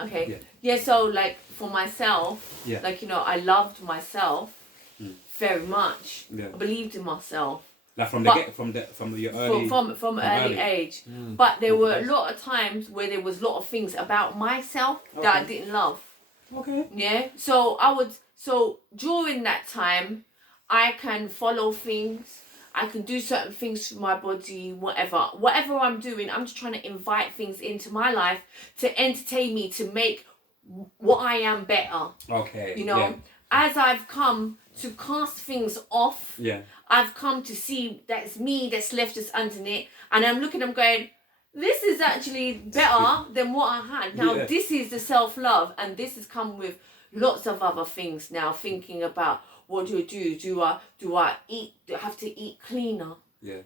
Okay. Yeah. So like for myself, like I loved myself very much. Yeah. I believed in myself. Like from your early from early age. But there were a lot of times where there was a lot of things about myself that I didn't love. Okay. Yeah. So during that time, I can follow things. I can do certain things for my body, whatever I'm doing. I'm just trying to invite things into my life to entertain me, to make what I am better. Okay. As I've come to cast things off, I've come to see that it's me that's left just underneath, and I'm looking, I'm going, this is actually better than what I had. Now this is the self-love, and this has come with lots of other things now, thinking about what do I do? Do I eat? Do I have to eat cleaner? Yeah.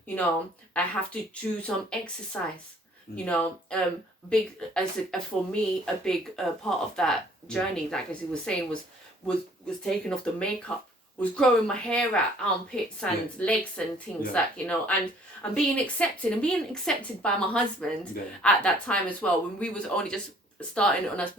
I have to do some exercise. Big for me, a big part of that journey, like as he was saying, was taking off the makeup, was growing my hair out, armpits and legs and things and being accepted by my husband at that time as well, when we was only just starting on us.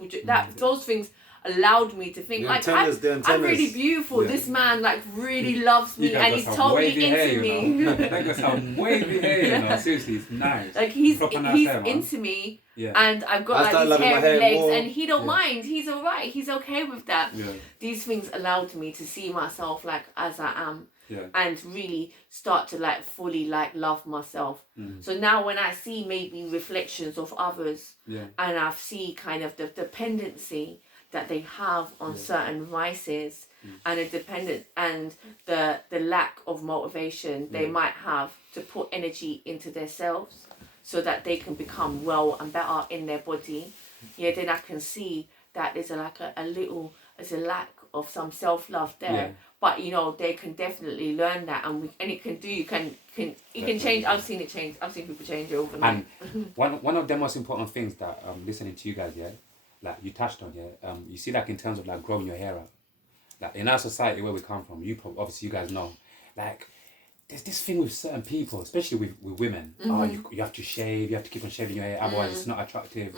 Those things allowed me to think I'm really beautiful. This man really loves me, and he's totally into me. That got some wavy hair, seriously, it's nice. He's into me, and I've got these hairy legs, and he don't mind. He's alright. He's okay with that. These things allowed me to see myself as I am. And really start to fully love myself. So now when I see maybe reflections of others, and I see kind of the dependency that they have on certain vices, and the lack of motivation they might have to put energy into themselves so that they can become well and better in their body, then I can see that there's there's a lack of some self-love there. But they can definitely learn that, and it can change. I've seen it change. I've seen people change overnight. And one of the most important things that listening to you guys, like you touched on, you see in terms of growing your hair out, like in our society where we come from, obviously you guys know, there's this thing with certain people, especially with women. You have to shave, you have to keep on shaving your hair, otherwise it's not attractive.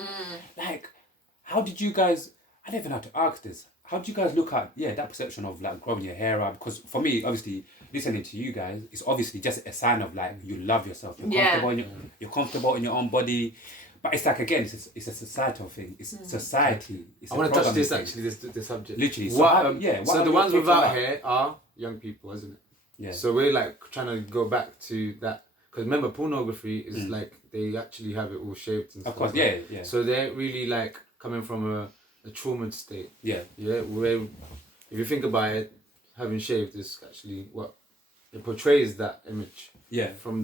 How did you guys? I don't even have to ask this. How do you guys look at that perception of growing your hair out? Because for me, obviously, listening to you guys, it's obviously just a sign of you love yourself. You're comfortable in your own body. But it's again, it's a societal thing. It's society. I want to touch this actually, this subject. Literally. So the ones without hair are young people, isn't it? Yeah. So we're trying to go back to that, because remember, pornography is they actually have it all shaped and stuff. Of course, yeah. So they're really coming from a trauma state. Yeah. Where if you think about it, having shaved is actually what it portrays, that image. Yeah. From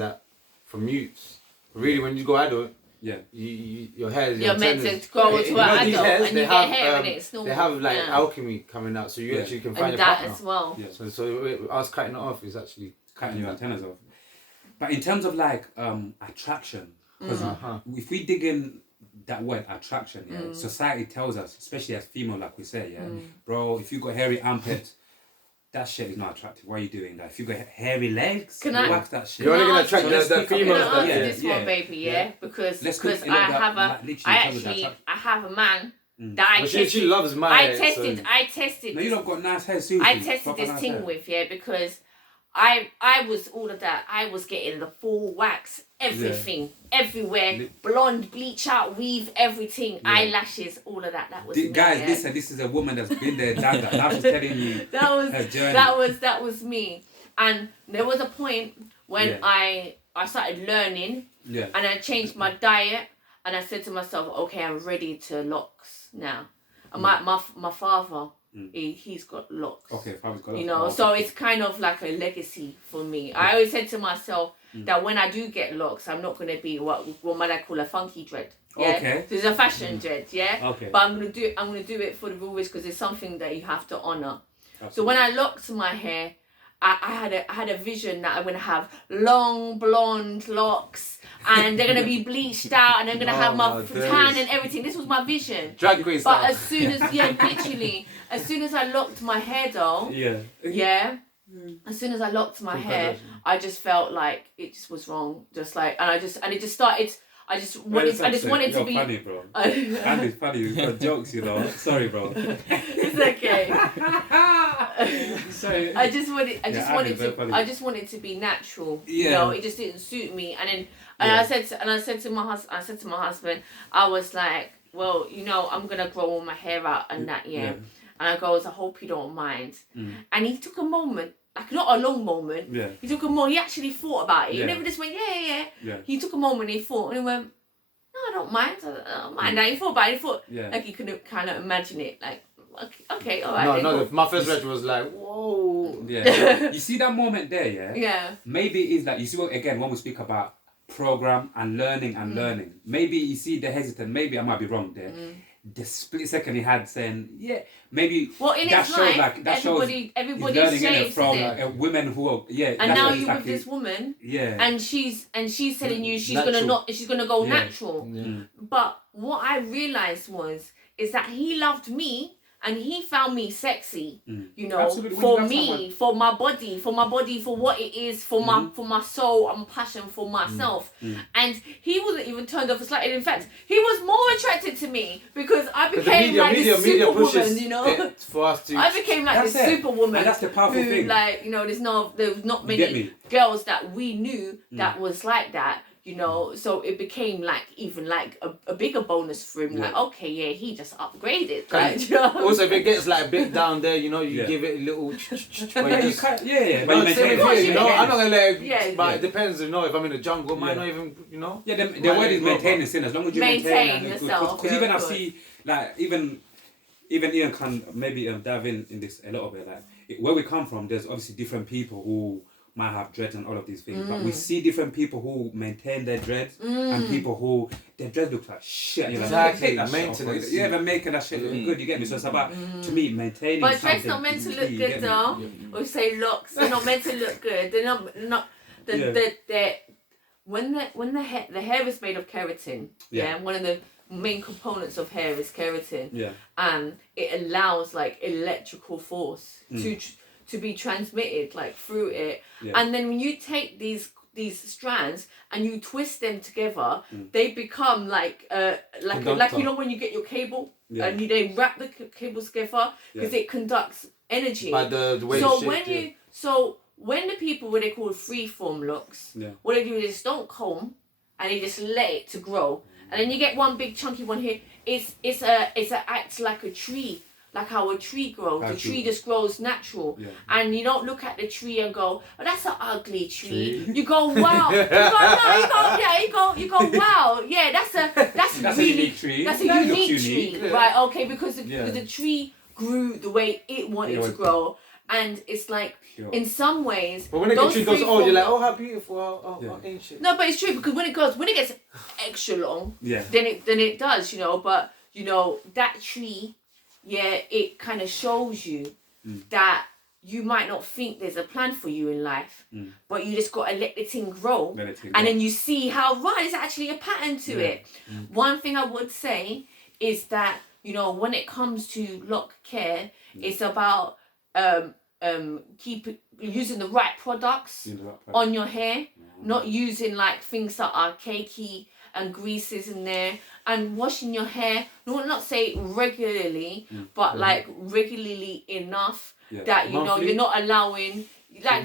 youths. Really, when you go adult. Yeah. Your hair. You're meant to go to an adult, and you get hair and it's normal. They have alchemy coming out, so you actually can find your partner. And that as well. Yeah. So us cutting it off is actually cutting your antennas off. But in terms of attraction, because if we dig in that word attraction, society tells us, especially as female, like we say, bro, if you got hairy armpits, that shit is not attractive. Why are you doing that? If you got hairy legs, wax that shit. You're only gonna attract the females. This one, baby, because I have a man that I tested. She loves my hair. I tested. No, you don't got nice hair, seriously. I tested this thing with because I was all of that. I was getting the full wax, everything, everywhere, blonde, bleach out, weave, everything, eyelashes, all of that. That was me, guys. Listen, this is a woman that's been there, done that. Now she's telling you her journey. That was me. And there was a point when I started learning, and I changed my diet, and I said to myself, okay, I'm ready to locks now. And my father. He's got locks. Okay, father's got locks. So it's kind of like a legacy for me. I always said to myself that when I do get locks, I'm not going to be what my dad call a funky dread. Yeah? Okay. So it's a fashion dread, Okay. But I'm gonna do it for the real because it's something that you have to honor. Absolutely. So when I locked my hair, I had a vision that I'm gonna have long blonde locks, and they're gonna be bleached out, and I'm gonna have my tan and everything. This was my vision. Drag queen style. But as soon as literally, as soon as I locked my hair though, as soon as I locked my hair, I just felt like it just was wrong. And it just started. I just wanted to be funny, bro. Andy's funny. You've got jokes, you know. Sorry, bro. It's okay. Sorry. I just wanted to be natural. Yeah. You know, it just didn't suit me. And I said to my husband, I was like, well, you know, I'm gonna grow all my hair out and that, yeah. And I goes, I hope you don't mind. And he took a moment. Like, not a long moment. Yeah. He took a moment. He actually thought about it. He never just went, yeah. He took a moment and he thought, and he went, no, I don't mind. I don't mind. And he thought about it. He thought, like, he couldn't kind of imagine it. Like, okay, all right. No, my first reaction was like, whoa. Yeah. You see that moment there, yeah? Yeah. Maybe it's like, you see, again, when we speak about program and learning, maybe you see the hesitant, maybe I might be wrong there. The split second he had saying, yeah, maybe that shows like that everybody learning shapes from women who are and now you with this woman and she's telling you she's gonna go natural. But what I realized is that he loved me and he found me sexy, you know. Absolutely. For me, for my body, for what it is, for my soul and passion for myself. And he wasn't even turned off slightly. In fact, he was more attracted to me because I became this superwoman, you know. For us to, I became like this superwoman. And that's the powerful thing. Like, you know, there was not many girls that we knew that was like that. You know, so it became like even like a bigger bonus for him. Like, okay, yeah, he just upgraded. Right? You know? Also, if it gets like a bit down there, you know, you give it a little. But you maintain it. You know, I'm not gonna let it. But it depends. You know, if I'm in the jungle, might not even. You know. Yeah, the word is maintaining sin. As long as you maintain yourself. Because even I see like even Ian can maybe dive in this a little bit. Like where we come from, there's obviously different people who might have dreads and all of these things, but we see different people who maintain their dreads and people who their dreads look like shit. You know, exactly, maintenance. Yeah, they're making that shit look good. You get me? So it's about to me maintaining. But dreads not meant to look good though. Or say locks, they're not meant to look good. They're not. When the hair is made of keratin. Yeah, one of the main components of hair is keratin. Yeah, and it allows like electrical force to be transmitted like through it, and then when you take these strands and you twist them together, they become like you know when you get your cable and they wrap the cables together because it conducts energy. By the way when the people what they call freeform locks, what they do is just don't comb and they just let it to grow, and then you get one big chunky one here. It's acts like a tree. Like how a tree grows. The tree just grows natural. Yeah. And you don't look at the tree and go, oh, that's an ugly tree. You go, wow. You go, wow. Yeah, that's a unique tree. That's a unique tree. Yeah. Right, okay, because the tree grew the way it wanted to grow. And it's like, in some ways... But when the tree goes old, you're like, oh, how beautiful, how ancient. No, but it's true, because when it gets extra long, then it does, you know. But, you know, that tree... Yeah, it kind of shows you that you might not think there's a plan for you in life, but you just got to let the thing grow. And then you see how, there's actually a pattern to it. One thing I would say is that, you know, when it comes to lock care, it's about using the right products on your hair, not using like things that are cakey and greases in there, and washing your hair, not say regularly, but like regularly enough that you know you're not allowing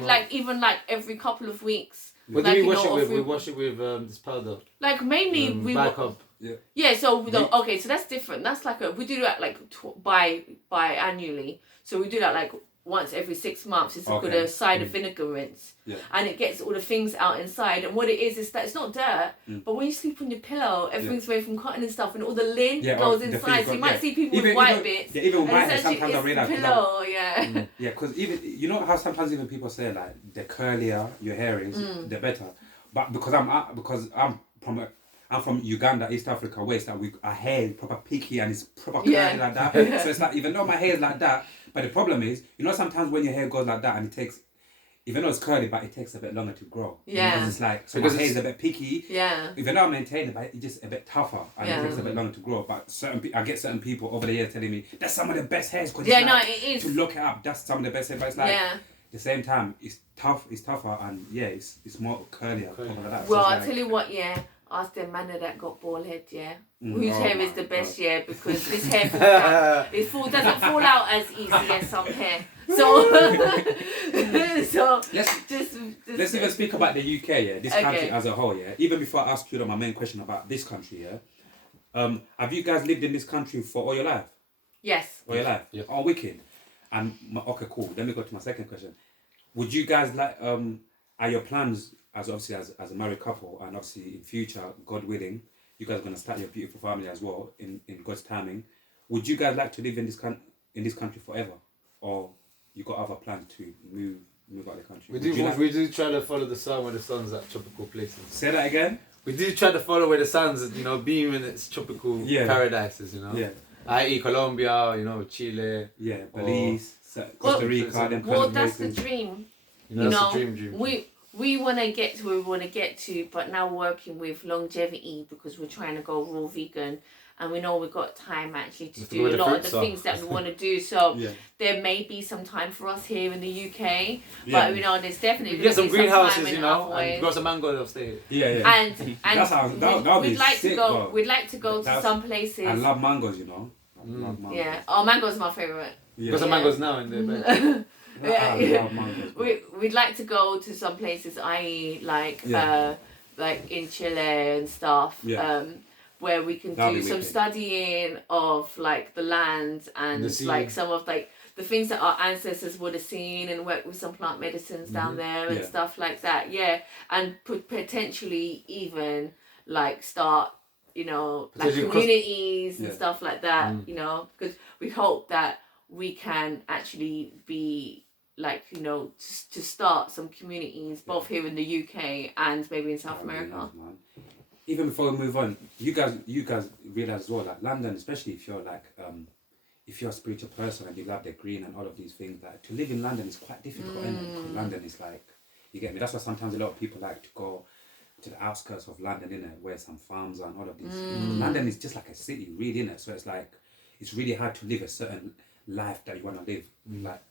like even like every couple of weeks. What do we wash it with? We wash it with this powder. Like mainly we backup. Yeah. So okay, so that's different. That's like we do that like bi-annually. So we do that like once every 6 months. It's called a cider vinegar rinse. Yeah. And it gets all the things out inside. And what it is that it's not dirt, but when you sleep on your pillow, everything's away from cotton and stuff, and all the lint goes inside. So you might see people with white bits. Yeah, even with my hair, sometimes I realise. Pillow, yeah, because even, you know how sometimes even people say like, the curlier your hair is, the better. But because I'm from Uganda, East Africa, West, and our hair is proper picky and it's proper curly like that. So it's like, even though my hair is like that, but the problem is, you know, sometimes when your hair goes like that and it takes, even though it's curly, but it takes a bit longer to grow. Yeah. Because it's like, so because my hair is a bit picky. Yeah. Even though I maintain it, but it's just a bit tougher and it takes a bit longer to grow. But I get certain people over the years telling me, that's some of the best hairs. It is. To look it up, that's some of the best hair. But it's like, at the same time, it's tougher and it's more curlier. Well, I'll tell you what, ask them man that got bald head, yeah. Whose hair is the best, yeah? Because this hair falls out. Doesn't fall out as easy as some hair. So, let's even speak about the UK, yeah. This country as a whole, yeah. Even before I ask you my main question about this country, yeah. Have you guys lived in this country for all your life? Yes. All your life? Yeah. Oh, wicked. And okay, cool. Let me go to my second question. Would you guys like are your plans as a married couple, and obviously in future, God willing, you guys are gonna start your beautiful family as well in God's timing? Would you guys like to live in this country forever, or you got other plans to move out of the country? We do try to follow the sun where the sun's at tropical places. Say that again. We do try to follow where the sun's, beam in its tropical paradises, Yeah. i.e. Colombia, Chile. Yeah, Belize, Costa Rica. Well, that's the dream. That's the dream. We want to get to where we want to get to, but now working with longevity because we're trying to go raw vegan, and we know we've got time actually to do a lot of the things that we want to do. So there may be some time for us here in the UK, but there's definitely get some greenhouses, and grow some mango, they'll stay. Yeah. And we'd like to go. We'd like to go to some places. I love mangoes, I love mangoes. Yeah. Oh, mango's my favorite. Got some mangoes now in there. We'd like to go to some places, i.e. like in Chile and stuff, where we can do some studying of like the land and like some of like the things that our ancestors would have seen, and work with some plant medicines down there and stuff like that. Yeah, and potentially even like start like communities and stuff like that. Because we hope that we can actually be like to start some communities both here in the UK and maybe in South America. Even before we move on, you guys realize as well, like London, especially if you're like if you're a spiritual person and you love the green and all of these things, like to live in London is quite difficult, isn't it? Because London is like, you get me, that's why sometimes a lot of people like to go to the outskirts of London, innit, where some farms are and all of these things. London is just like a city, really, innit? So it's like it's really hard to live a certain life that you want to live. Like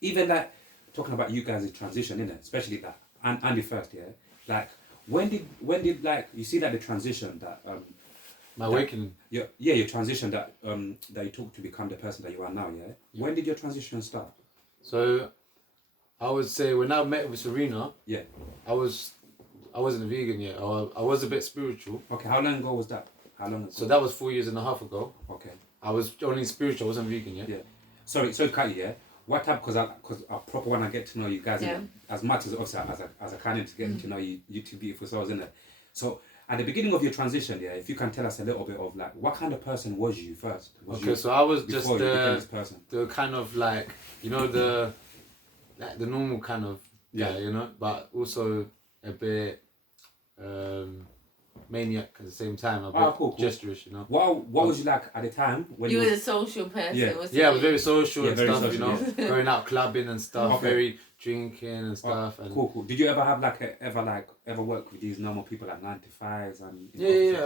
even like talking about you guys' transition, innit? Especially that Andy first, yeah. Like when did like you see that the transition that my awakening. Your transition that you took to become the person that you are now, yeah? When did your transition start? So I would say when I met with Serena, I wasn't a vegan yet. I was a bit spiritual. Okay, how long ago was that? So that was 4.5 years ago. Okay. I was only spiritual, I wasn't vegan yet. Yeah. Sorry, Kati, yeah? What type, because I proper want to get to know you guys as much as obviously as I can to get to know you two beautiful souls, innit? So at the beginning of your transition, if you can tell us a little bit of like what kind of person was you first? So I was just the kind of like the normal kind of guy, but also a bit maniac at the same time, a bit gesturous, What was you like at the time when you were a social person? I was very social and stuff, going out clubbing and stuff, very drinking and stuff. And cool. Did you ever have ever work with these normal people like 9 to 5s and?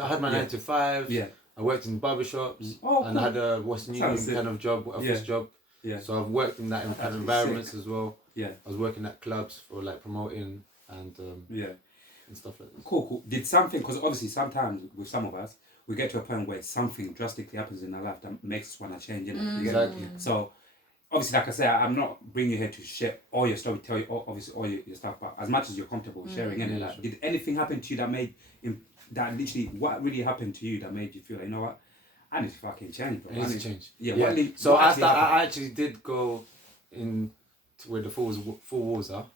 I had my 9 to 5. Yeah. I worked in barbershops and I had a what's new kind of job, office job. Yeah. So I've worked in that kind of environments as well. Yeah. I was working at clubs for like promoting and and stuff like that. Cool. Did something, because obviously sometimes with some of us, we get to a point where something drastically happens in our life that makes us want to change it. Exactly. So obviously, like I said, I'm not bringing you here to share all your story, tell you obviously all your stuff, but as much as you're comfortable sharing it, like, did anything happen to you that literally, what really happened to you that made you feel like, you know what, I need to fucking change, bro. I need to change. Yeah. So I actually did go in to where the four walls are.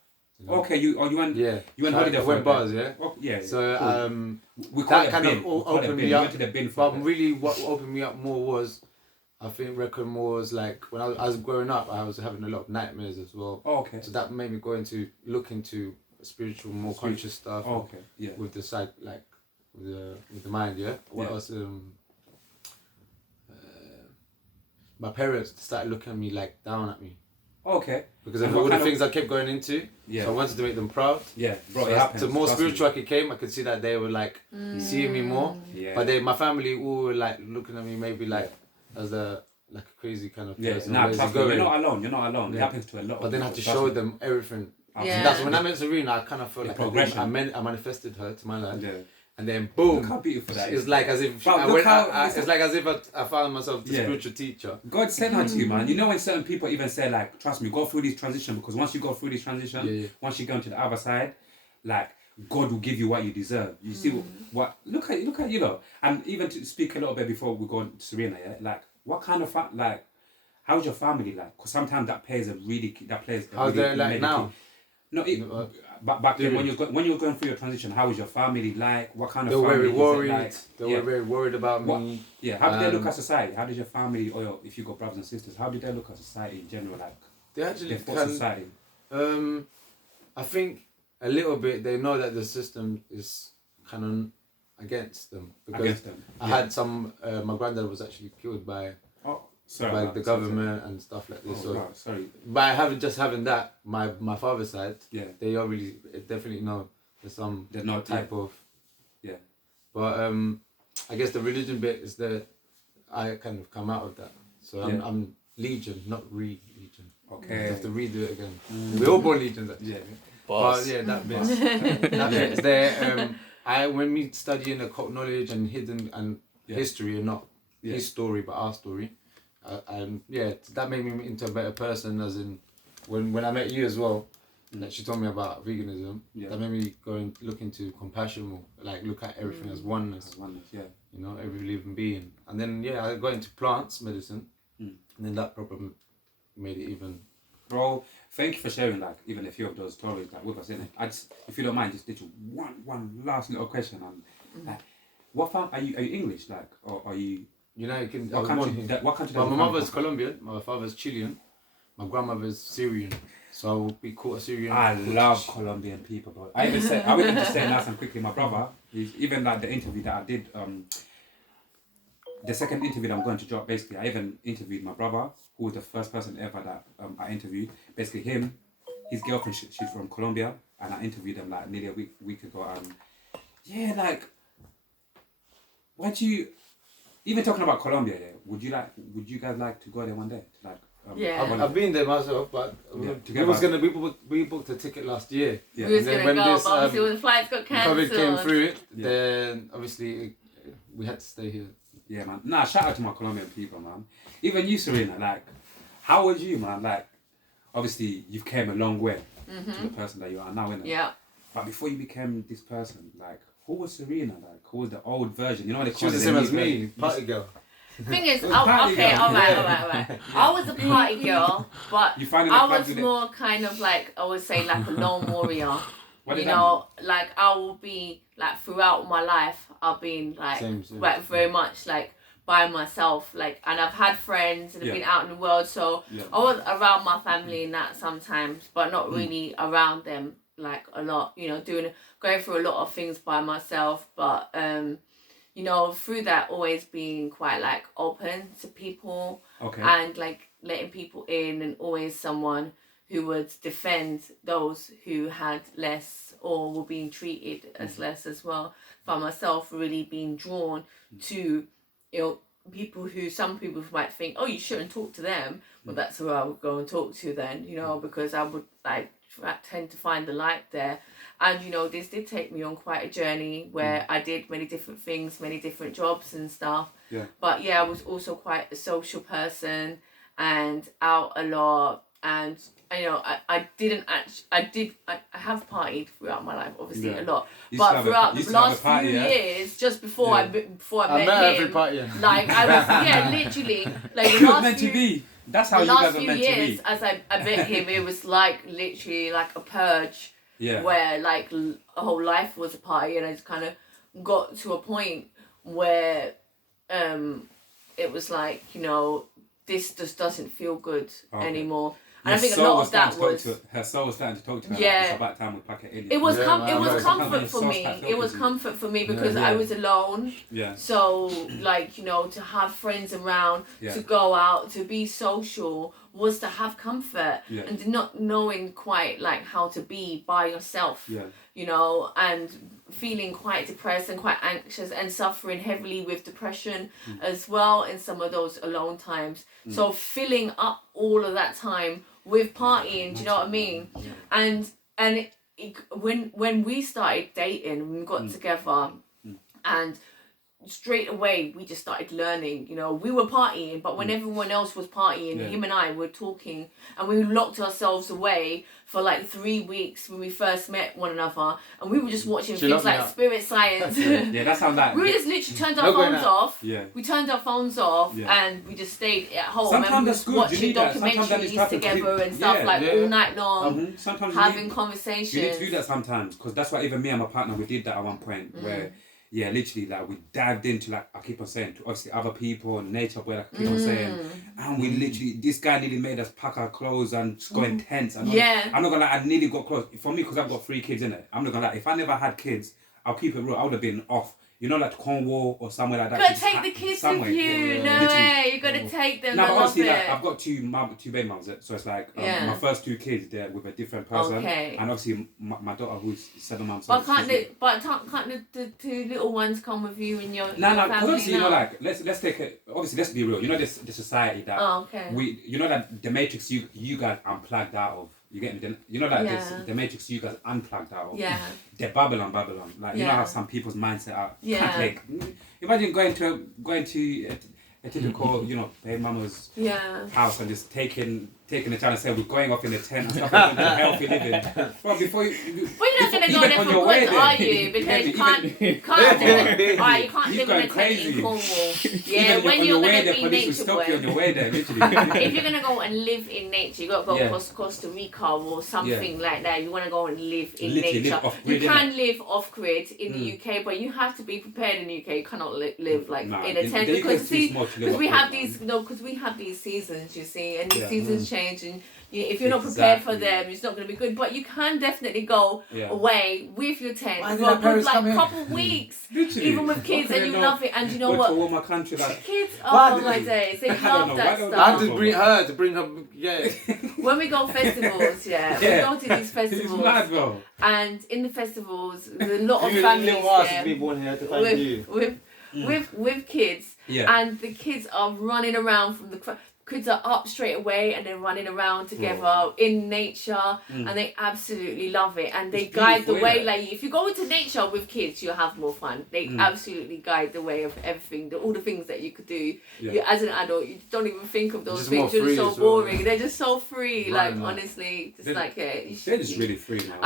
Okay, you went holiday. I went bars, So we call that kind of opened me up. But really, what opened me up more was, I think, was like when I was growing up, I was having a lot of nightmares as well. Oh, okay. So that made me look into spiritual, more conscious stuff. Oh, okay. Yeah. With the side, like with the mind, What else? My parents started looking at me like down at me. Okay. Because of all the things I kept going into, so I wanted to make them proud. Yeah, bro. So the more spiritual I became, I could see that they were like seeing me more. Yeah. But my family all were like looking at me maybe like as a crazy kind of person. Nah, trust me, you're not alone. Yeah. It happens to a lot. But then I had to show them everything. Yeah. So that's when I met Serena. I kind of felt like I manifested her to my life. Yeah. And then boom, look how beautiful that it's is. like as if it's like as if I found myself the spiritual teacher. God sent her to you, man. You know when certain people even say like, trust me, go through this transition, because once you go through this transition, once you go into the other side, like God will give you what you deserve. You see what? Look at you know. And even to speak a little bit before we go on to Serena, like what kind of like, how's your family like? Because sometimes that plays a really How's they like now? No, but back then when you were going through your transition, how was your family like? What kind of family? They were very worried. Like? They were very worried about me. Yeah, how did they look at society? How did your family, or if you got brothers and sisters, how did they look at society in general? Like they actually society. I think a little bit. They know that the system is kind of against them because I had some. My granddad was actually killed by. By the government and stuff like this. Sorry. By having that, my father's side, they already definitely know there's some type of. Yeah. But I guess the religion bit is that I kind of come out of that. So I'm Legion, not Legion. Okay. You have to redo it again. We're all born Legions actually. Yeah. But that bit. That bit is there. When we study in occult knowledge and hidden and history and not his story but our story. That made me into a better person. As in, when I met you as well, that she told me about veganism. That made me go and look into compassion more. Like look at everything as oneness. You know, every living being. And then I got into plants medicine, and then that probably made it even. Bro, thank you for sharing like even a few of those stories like with us, innit? I just, if you don't mind, just did you one last little question. Like, what are you English like, or are you? You know, what country? Well, my mother's Colombian, my father's Chilean, my grandmother's Syrian. So I will be called a Syrian. I love Colombian people, bro. I will even just say nice and quickly, my brother, even like the interview that I did, the second interview that I'm going to drop, basically, I even interviewed my brother, who was the first person ever that I interviewed. Basically him, his girlfriend, she's from Colombia, and I interviewed them like nearly a week ago. Like, even talking about Colombia, would you guys like to go there one day? I've been there myself, but we booked a ticket last year. Yeah. We was gonna go, but obviously when the flights got cancelled, COVID came through, then obviously we had to stay here. Yeah, man. Nah, shout out to my Colombian people, man. Even you, Serena, like, how was you, man? Like, obviously you've came a long way to the person that you are now, innit? Yeah. But before you became this person, like, who was Serena? Like, who was the old version? You know what they call it? She was the same as me, party girl. Thing is, all right. I was a party girl, but I was more kind of like, I would say like a lone warrior. You know, like I will be like throughout my life, I've been like very much like by myself, like, and I've had friends and I've been out in the world, so I was around my family and that sometimes, but not really around them like a lot. You know, going through a lot of things by myself, but you know, through that always being quite like open to people and like letting people in, and always someone who would defend those who had less or were being treated as less as well. For myself, really being drawn to, you know, people who some people might think, oh, you shouldn't talk to them. Well, that's who I would go and talk to then, you know, because I would like tend to find the light there. And, you know, this did take me on quite a journey where I did many different things, many different jobs and stuff. Yeah. But yeah, I was also quite a social person and out a lot. And, you know, I have partied throughout my life, obviously a lot. But throughout the last few years, just before I met him, every party, like I was, literally, like the last meant to be. That's how the you last guys are few meant years, to be. as I met him, it was like literally like a purge. Yeah. Where like a whole life was a party, and I just kind of got to a point where it was like, you know, this just doesn't feel good anymore. And I think a lot of that was her soul was starting to talk to her. Yeah. It's about time we pack it in. It was comfort for me. It was comfort for me because I was alone. Yeah. So like, you know, to have friends around, to go out, to be social was to have comfort and not knowing quite like how to be by yourself. Yeah. You know, and feeling quite depressed and quite anxious and suffering heavily with depression as well in some of those alone times. So filling up all of that time with partying, do you know what I mean? Yeah. And when we started dating, when we got together, And straight away we just started learning. You know, we were partying, but when everyone else was partying, him and I were talking, and we locked ourselves away for like 3 weeks when we first met one another, and we were just watching things like Spirit Science. Yeah, that sounds like... We just literally turned our phones off. Yeah. We turned our phones off and we just stayed at home. Sometimes and we that's good. watching documentaries together and stuff all night long. Sometimes having conversations. You need to do that sometimes, because that's why even me and my partner, we did that at one point where... Yeah, literally, like, we dived into, like, I keep on saying, to obviously other people, nature, where I keep on saying, and we literally, this guy nearly made us pack our clothes and just go intense. And I'm not gonna lie, I nearly got close. For me, because I've got 3 kids in it, I'm not gonna lie, if I never had kids, I'll keep it real, I would have been off. You know, like Cornwall or somewhere like that. You gotta take the kids with you. No way. You gotta take them. No, but honestly, like, I've got two baby mums, so it's like my first 2 kids, they're with a different person. Okay. And obviously my daughter, who's 7 months old. Can't the 2 little ones come with you in your No, because obviously, you know, like, let's take it. Obviously, let's be real. You know, the society that you know that the matrix you guys unplugged out of. You get me? You know that the matrix you guys unplugged out of. Yeah. The Babylon. Like you know how some people's mindset are. Yeah. Like, imagine going to a typical, you know, baby mama's house and just taking the child and saying we're going off in the tent and stuff like that, healthy living. Well, before you... But you're not going to go there for good, are you? Because you can't do it. Alright, you can't live in a tent in Cornwall. Yeah, when you're going to be nature boy. On your way there, literally. If you're going to go and live in nature, you got to go Costa Rica or something like that. You want to go and live in nature. You can live off-grid in the UK, but you have to be prepared in the UK. You cannot live like in a tent. Because we have these seasons, you see, and the seasons change. And if you're not prepared for them, it's not going to be good. But you can definitely go away with your tent for a good couple weeks, even with kids, and you love it. And you know what? To warm my country, like, kids, oh my days, they love that stuff. I had to bring her, When we go festivals, we go to these festivals, mad, and in the festivals, there's a lot of families there with kids, and the kids are running around from the kids are up straight away and they're running around together in nature, and they absolutely love it, and they guide the way. Like, if you go into nature with kids, you'll have more fun. They absolutely guide the way of everything, all the things that you could do. You, as an adult, you don't even think of those things. You're just so boring. They're just so free. Right, like, honestly, just they're just really free now.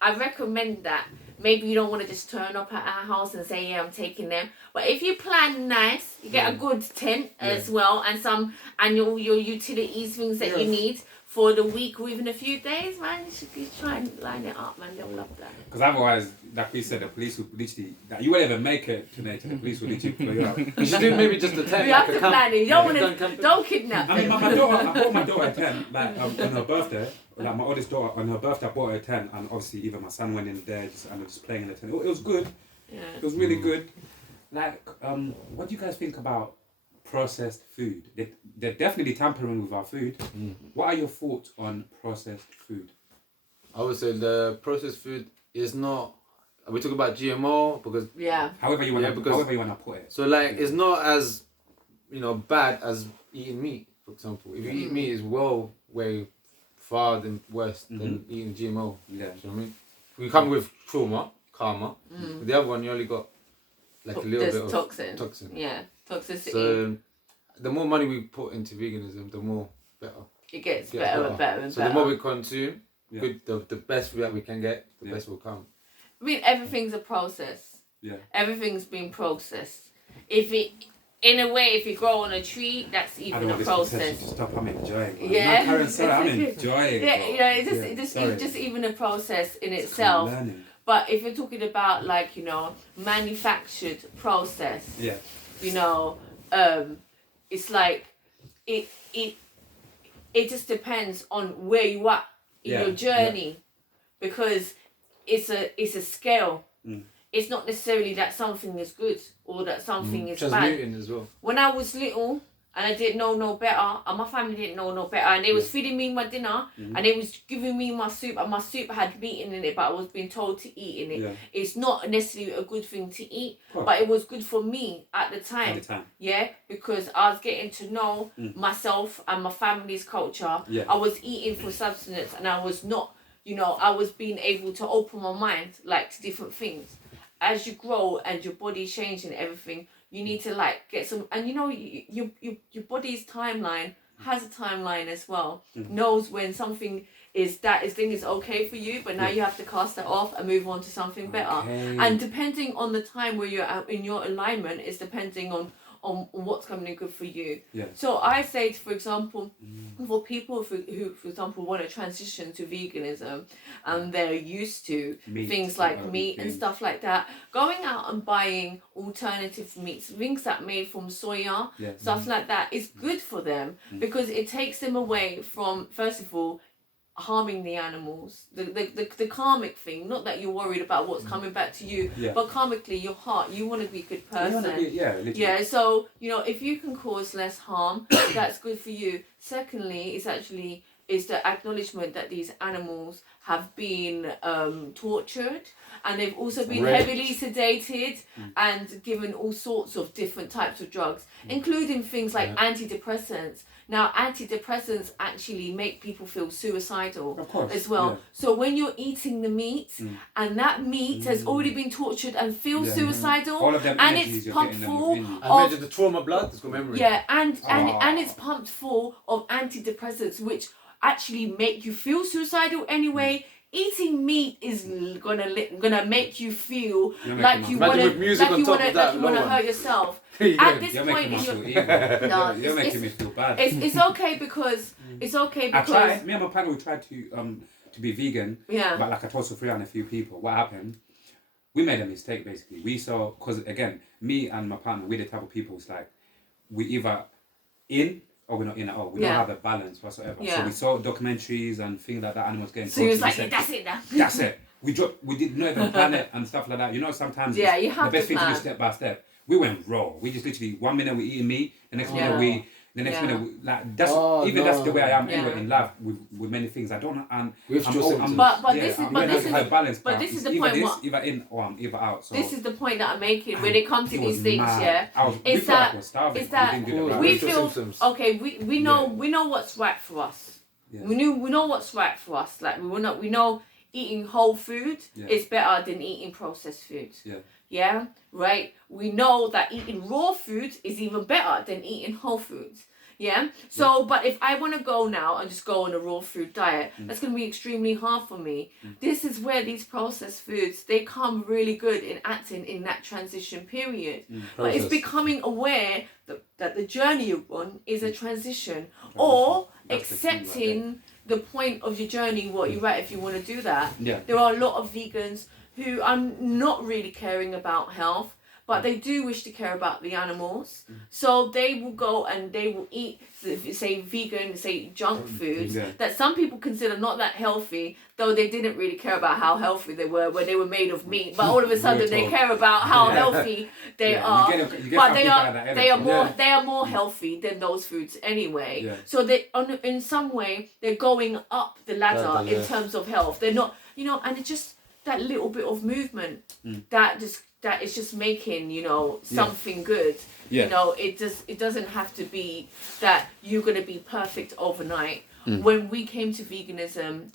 I recommend that. Maybe you don't want to just turn up at our house and say, I'm taking them. But if you plan nice, you get a good tent as well, and your utilities, things that you need for the week or even a few days, man, you should try and line it up, man. They'll love that. Because otherwise, like we said, the police would literally, you won't even make it to nature. The police will literally pull you out. You should do maybe just a tent. You have to plan it. You don't kidnap them. I mean, I bought my daughter a tent, like, on her birthday. Like, my oldest daughter, on her birthday, I bought her a tent, and obviously even my son went in there and was just playing in the tent. It was good. Yeah. It was really good. Like, what do you guys think about processed food? They're definitely tampering with our food. What are your thoughts on processed food? I would say the processed food is not... We talk about GMO because... Yeah. However you want to put it. So, like, it's not as, bad as eating meat, for example. If you eat meat, it's way far worse than eating GMO. Yeah. Do you know what I mean? We come with karma. With the other one, you only got like a little bit of toxin. Yeah, toxicity. So the more money we put into veganism, the more better. It gets better and better. So the more we consume, the best that we can get, the best will come. I mean, everything's a process. Yeah. Everything's been processed. In a way, if you grow on a tree, that's even a process. Stop, I'm enjoying. Yeah. Karen, sorry, I'm enjoying. It's just even a process in itself. But if you're talking about, like, manufactured process, it's like it just depends on where you are in your journey, because it's a scale. It's not necessarily that something is good or that something is bad. As well. When I was little and I didn't know no better, and my family didn't know no better, and they was feeding me my dinner, and they was giving me my soup, and my soup had meat in it, but I was being told to eat in it. Yeah. It's not necessarily a good thing to eat, but it was good for me at the time. Yeah, because I was getting to know myself and my family's culture. Yeah. I was eating for substance, and I was not, I was being able to open my mind, like, to different things. as you grow and your body's changing and everything, you need to like get some, and you know, your body's timeline has a timeline as well. Knows when something is okay for you, but now you have to cast that off and move on to something better. And depending on the time where you're at in your alignment is depending on what's coming in good for you. So I say, for example, for people who for example want to transition to veganism and they're used to things like meat and stuff like that, going out and buying alternative meats, things that are made from soya, stuff like that, is good for them because it takes them away from, first of all, harming the animals, the karmic thing, not that you're worried about what's coming back to you, but karmically your heart, you want to be a good person. So you know, if you can cause less harm, that's good for you. Secondly, is the acknowledgement that these animals have been tortured, and they've also been heavily sedated and given all sorts of different types of drugs, including things like antidepressants. Now, antidepressants actually make people feel suicidal as well. So when you're eating the meat and that meat has already been tortured and feels suicidal, all of them and it's pumped full of... Imagine the trauma blood, it's got memory. Yeah, and it's pumped full of antidepressants, which actually make you feel suicidal anyway. Eating meat is gonna make you feel like you wanna hurt yourself. At this point in you're making me feel bad. It's okay because I tried. Me and my partner, we tried to be vegan. Yeah. But like I told Sophia and a few people, what happened? We made a mistake basically. We saw, because again, me and my partner, we're the type of people. It's like we either in or we're not in at all. We don't have a balance whatsoever. So we saw documentaries and things like that, animals getting tortured. So he was like, that's it now. That's it. We did not even plan it and stuff like that. You know, sometimes you have the best thing to do step by step. We went raw. We just literally 1 minute we eating meat, the next minute like that's that's the way I am anyway in life with many things. I don't and this is the point. Either in or I'm either out. So this is the point that I'm making when it comes to these things. Is that we feel okay? We know what's right for us. We know what's right for us. Like we know eating whole food is better than eating processed foods. Yeah, right. We know that eating raw food is even better than eating whole foods. Yeah. So, but if I want to go now and just go on a raw food diet, that's going to be extremely hard for me. This is where these processed foods, they come really good in acting in that transition period. But it's becoming aware that the journey you're on is a transition, or accepting the point of your journey, what you're at, if you want to do that. There are a lot of vegans who are not really caring about health, but they do wish to care about the animals. So they will go and they will eat, say, vegan, say, junk foods that some people consider not that healthy, though they didn't really care about how healthy they were when they were made of meat. But all of a sudden they care about how healthy they are. But they are more healthy than those foods anyway. So they, in some way, they're going up the ladder in terms of health. They're not, you know, and it's just that little bit of movement that is just making, you know, something good. You know, it doesn't have to be that you're gonna be perfect overnight. When we came to veganism,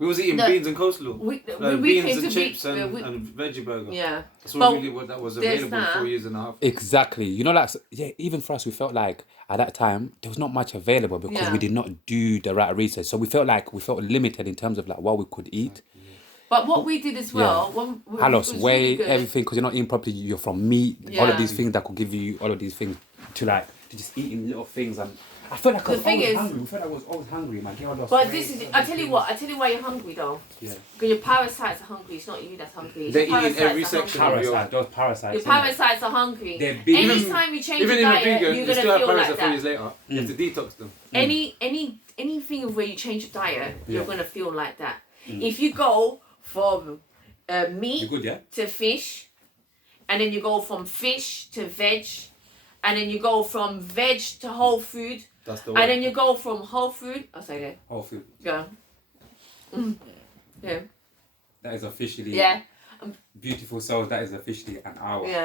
we was eating beans and coleslaw. Beans and chips and veggie burger. Yeah. That's what that was available 4 years and a half. Exactly. You know, like, even for us, we felt like at that time there was not much available because we did not do the right research. So we felt limited in terms of like what we could eat. But what we did as well, I lost weight, everything, because you're not eating properly. You're from meat, all of these things that could give you all of these things to just eating little things. And I felt like I was always hungry. I felt like I was always hungry. My girl lost weight. But this is, I tell you why you're hungry though. Yeah. Because your parasites are hungry. It's not you that's hungry. They eat in every section. Those parasites. Your parasites are hungry. They're big. Anytime you change your diet, you're gonna feel like that. 4 years later, you have to detox them. Anything where you change your diet, you're gonna feel like that. If you go from meat to fish, and then you go from fish to veg, and then you go from veg to whole food, and then you go from whole food, I'll say that. Whole food. Yeah. Yeah. That is officially. Beautiful souls, that is officially an hour. Yeah.